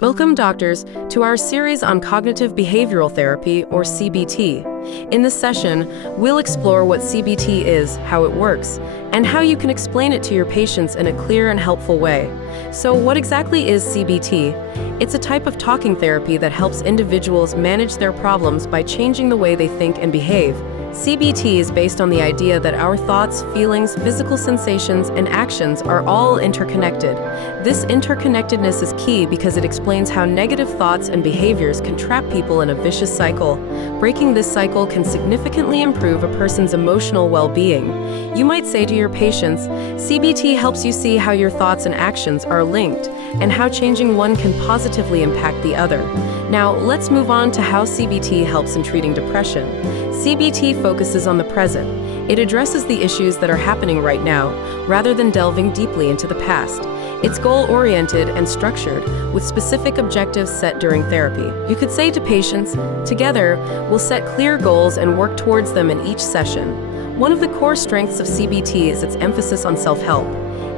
Welcome, doctors, to our series on cognitive behavioral therapy, or CBT. In this session, we'll explore what CBT is, how it works, and how you can explain it to your patients in a clear and helpful way. So, what exactly is CBT? It's a type of talking therapy that helps individuals manage their problems by changing the way they think and behave. CBT is based on the idea that our thoughts, feelings, physical sensations, and actions are all interconnected. This interconnectedness is key because it explains how negative thoughts and behaviors can trap people in a vicious cycle. Breaking this cycle can significantly improve a person's emotional well-being. You might say to your patients, CBT helps you see how your thoughts and actions are linked, and how changing one can positively impact the other. Now, let's move on to how CBT helps in treating depression. CBT focuses on the present. It addresses the issues that are happening right now, rather than delving deeply into the past. It's goal-oriented and structured, with specific objectives set during therapy. You could say to patients, together, we'll set clear goals and work towards them in each session. One of the core strengths of CBT is its emphasis on self-help.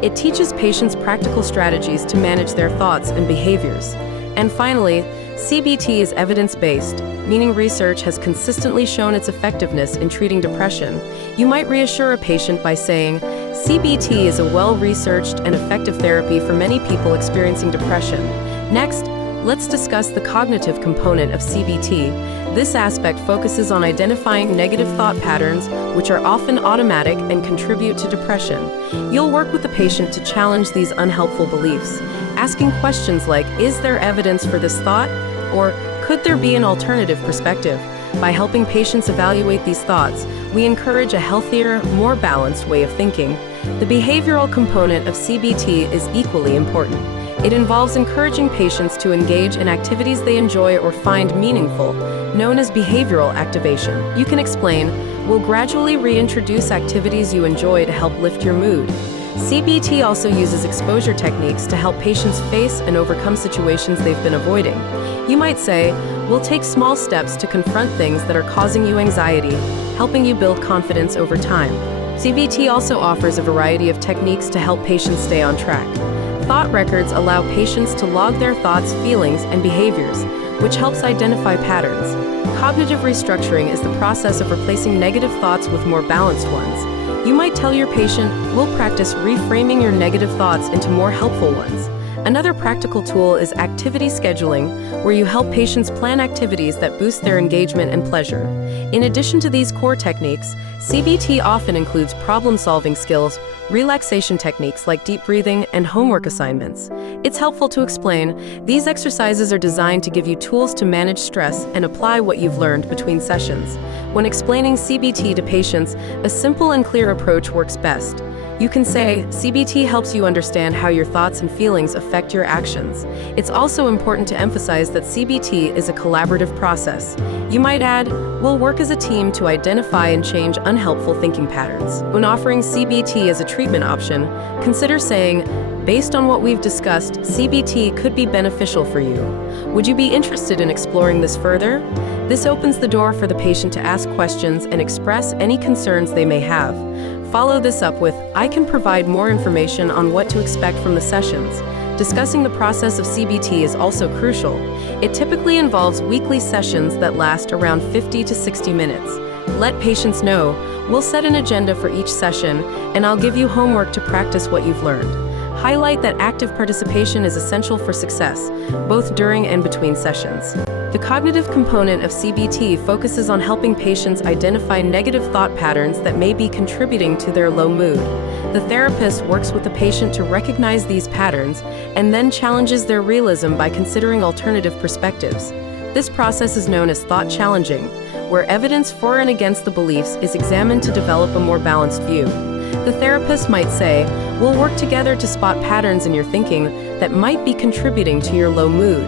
It teaches patients practical strategies to manage their thoughts and behaviors. And finally, CBT is evidence-based, meaning research has consistently shown its effectiveness in treating depression. You might reassure a patient by saying, CBT is a well-researched and effective therapy for many people experiencing depression. Next, let's discuss the cognitive component of CBT. This aspect focuses on identifying negative thought patterns, which are often automatic and contribute to depression. You'll work with the patient to challenge these unhelpful beliefs, asking questions like, is there evidence for this thought? Or, could there be an alternative perspective? By helping patients evaluate these thoughts, we encourage a healthier, more balanced way of thinking. The behavioral component of CBT is equally important. It involves encouraging patients to engage in activities they enjoy or find meaningful, known as behavioral activation. You can explain, we'll gradually reintroduce activities you enjoy to help lift your mood. CBT also uses exposure techniques to help patients face and overcome situations they've been avoiding. You might say, we'll take small steps to confront things that are causing you anxiety, helping you build confidence over time. CBT also offers a variety of techniques to help patients stay on track. Thought records allow patients to log their thoughts, feelings, and behaviors, which helps identify patterns. Cognitive restructuring is the process of replacing negative thoughts with more balanced ones. You might tell your patient, we'll practice reframing your negative thoughts into more helpful ones. Another practical tool is activity scheduling, where you help patients plan activities that boost their engagement and pleasure. In addition to these core techniques, CBT often includes problem-solving skills, relaxation techniques like deep breathing, and homework assignments. It's helpful to explain, these exercises are designed to give you tools to manage stress and apply what you've learned between sessions. When explaining CBT to patients, a simple and clear approach works best. You can say, CBT helps you understand how your thoughts and feelings affect your actions. It's also important to emphasize that CBT is a collaborative process. You might add, we'll work as a team to identify and change unhelpful thinking patterns. When offering CBT as a treatment option, consider saying, based on what we've discussed, CBT could be beneficial for you. Would you be interested in exploring this further? This opens the door for the patient to ask questions and express any concerns they may have. Follow this up with, I can provide more information on what to expect from the sessions. Discussing the process of CBT is also crucial. It typically involves weekly sessions that last around 50 to 60 minutes. Let patients know, we'll set an agenda for each session, and I'll give you homework to practice what you've learned. Highlight that active participation is essential for success, both during and between sessions. The cognitive component of CBT focuses on helping patients identify negative thought patterns that may be contributing to their low mood. The therapist works with the patient to recognize these patterns and then challenges their realism by considering alternative perspectives. This process is known as thought challenging, where evidence for and against the beliefs is examined to develop a more balanced view. The therapist might say, we'll work together to spot patterns in your thinking that might be contributing to your low mood.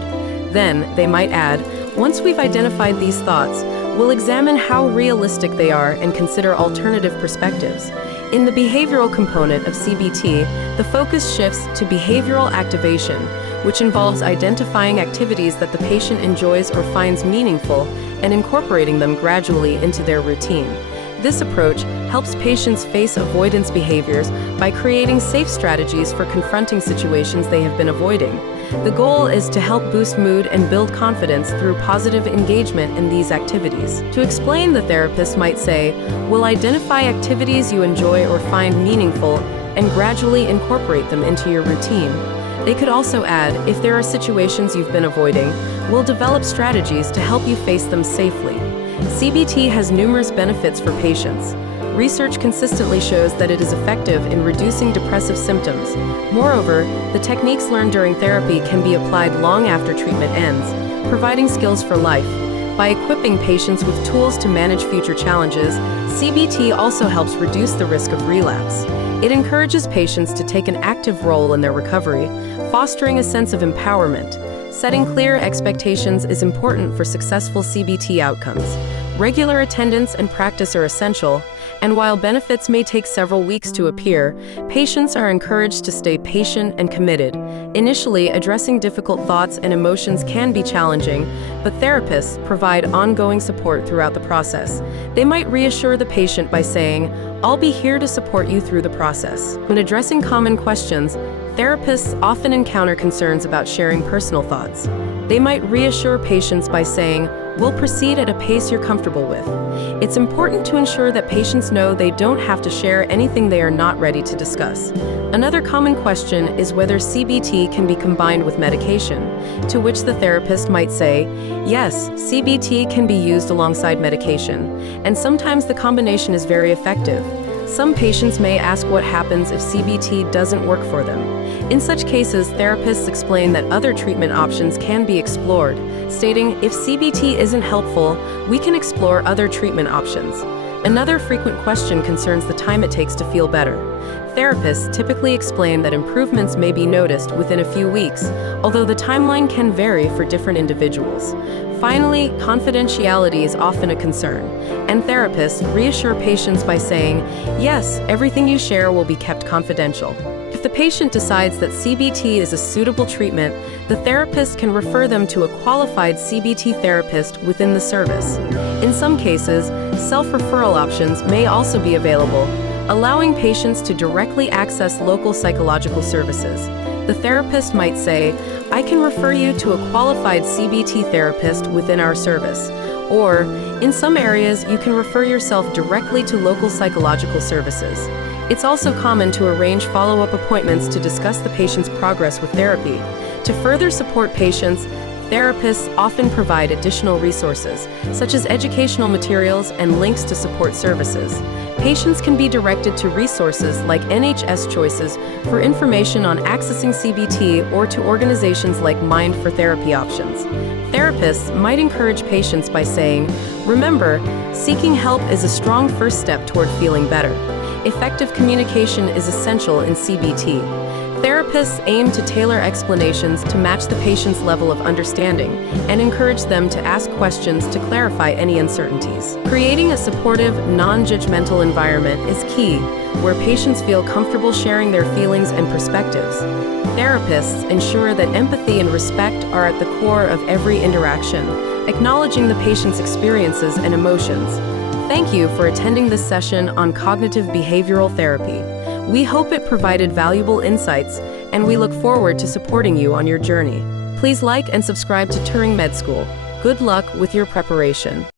Then, they might add, once we've identified these thoughts, we'll examine how realistic they are and consider alternative perspectives. In the behavioral component of CBT, the focus shifts to behavioral activation, which involves identifying activities that the patient enjoys or finds meaningful and incorporating them gradually into their routine. This approach helps patients face avoidance behaviors by creating safe strategies for confronting situations they have been avoiding. The goal is to help boost mood and build confidence through positive engagement in these activities. To explain, the therapist might say, "We'll identify activities you enjoy or find meaningful and gradually incorporate them into your routine." They could also add, "If there are situations you've been avoiding, we'll develop strategies to help you face them safely." CBT has numerous benefits for patients. Research consistently shows that it is effective in reducing depressive symptoms. Moreover, the techniques learned during therapy can be applied long after treatment ends, providing skills for life. By equipping patients with tools to manage future challenges, CBT also helps reduce the risk of relapse. It encourages patients to take an active role in their recovery, fostering a sense of empowerment. Setting clear expectations is important for successful CBT outcomes. Regular attendance and practice are essential, and while benefits may take several weeks to appear, patients are encouraged to stay patient and committed. Initially, addressing difficult thoughts and emotions can be challenging, but therapists provide ongoing support throughout the process. They might reassure the patient by saying, "I'll be here to support you through the process." When addressing common questions, therapists often encounter concerns about sharing personal thoughts. They might reassure patients by saying, "We'll proceed at a pace you're comfortable with." It's important to ensure that patients know they don't have to share anything they are not ready to discuss. Another common question is whether CBT can be combined with medication, to which the therapist might say, "Yes, CBT can be used alongside medication, and sometimes the combination is very effective." Some patients may ask what happens if CBT doesn't work for them. In such cases, therapists explain that other treatment options can be explored, stating, "If CBT isn't helpful, we can explore other treatment options." Another frequent question concerns the time it takes to feel better. Therapists typically explain that improvements may be noticed within a few weeks, although the timeline can vary for different individuals. Finally, confidentiality is often a concern, and therapists reassure patients by saying, "Yes, everything you share will be kept confidential." If the patient decides that CBT is a suitable treatment, the therapist can refer them to a qualified CBT therapist within the service. In some cases, self-referral options may also be available, allowing patients to directly access local psychological services. The therapist might say, "I can refer you to a qualified CBT therapist within our service," or, "In some areas, you can refer yourself directly to local psychological services." It's also common to arrange follow-up appointments to discuss the patient's progress with therapy. To further support patients, therapists often provide additional resources, such as educational materials and links to support services. Patients can be directed to resources like NHS Choices for information on accessing CBT, or to organizations like Mind for Therapy options. Therapists might encourage patients by saying, "Remember, seeking help is a strong first step toward feeling better." Effective communication is essential in CBT. Therapists aim to tailor explanations to match the patient's level of understanding and encourage them to ask questions to clarify any uncertainties. Creating a supportive, non-judgmental environment is key, where patients feel comfortable sharing their feelings and perspectives. Therapists ensure that empathy and respect are at the core of every interaction, acknowledging the patient's experiences and emotions. Thank you for attending this session on cognitive behavioral therapy. We hope it provided valuable insights, and we look forward to supporting you on your journey. Please like and subscribe to TuringMedSchool. Good luck with your preparation.